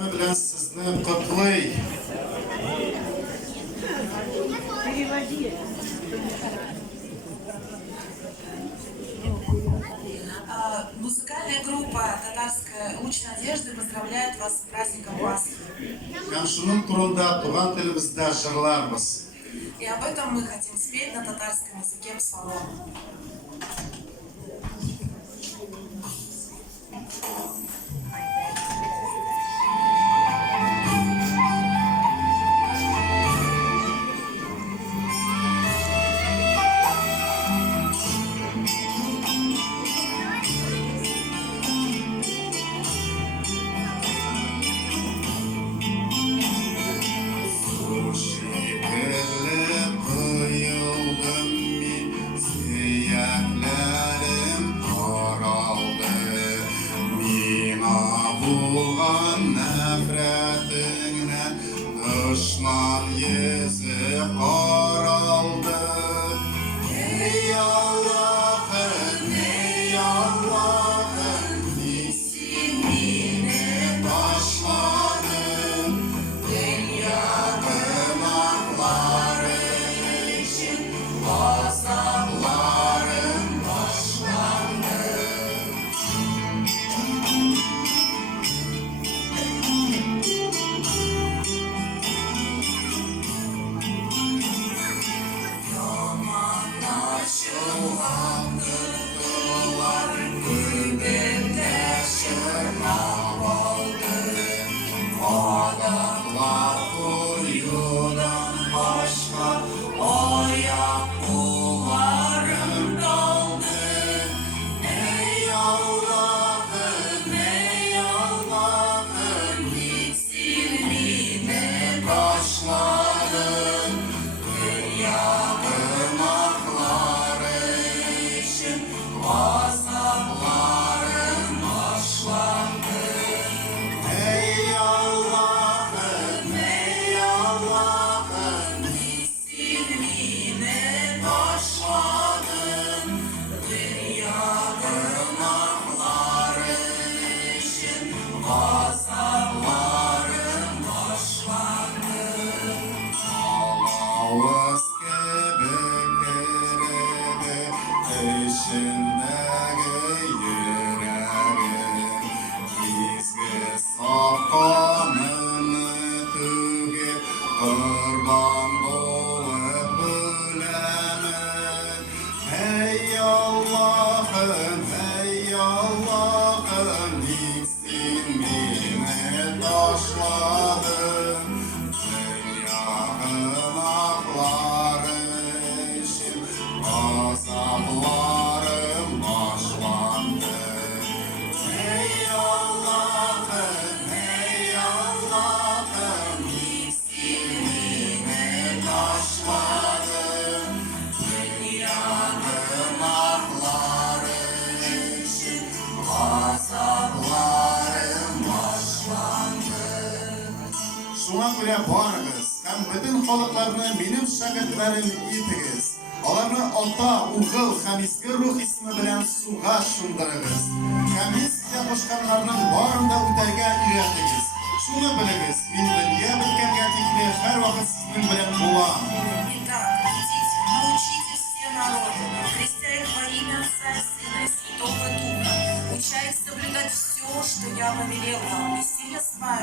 Bilen sizni qutlay. Музыкальная группа «Татарская луч надежды» поздравляет вас с праздником Пасхи. Yani şunun turunda tuğan tilimizde jırlarımız. И об этом мы хотим спеть на татарском языке псалом. Düşman yüzü karaldı. Ey Allah'ım, ey Allah'ım, ismini taşladım. Dünya günahları için azaplarım başlandı. Şuna göre barınız, hem bütün halklarını benim şakirtlerim itigiz. Onlarını ata, uğul, hemizgi ruh ismi bilen suğa şundırınız. Hemizgiye koşkanlarının barında ötege üretiniz. Şunu biliniz, min dünya bitken gerçekliği her vakit sizin bilen bulan. Итак, идите, научите все народы, крестя их во имя Отца и Сына и Святого Духа, уча их соблюдать все, что я повелел вам, и сия с вами.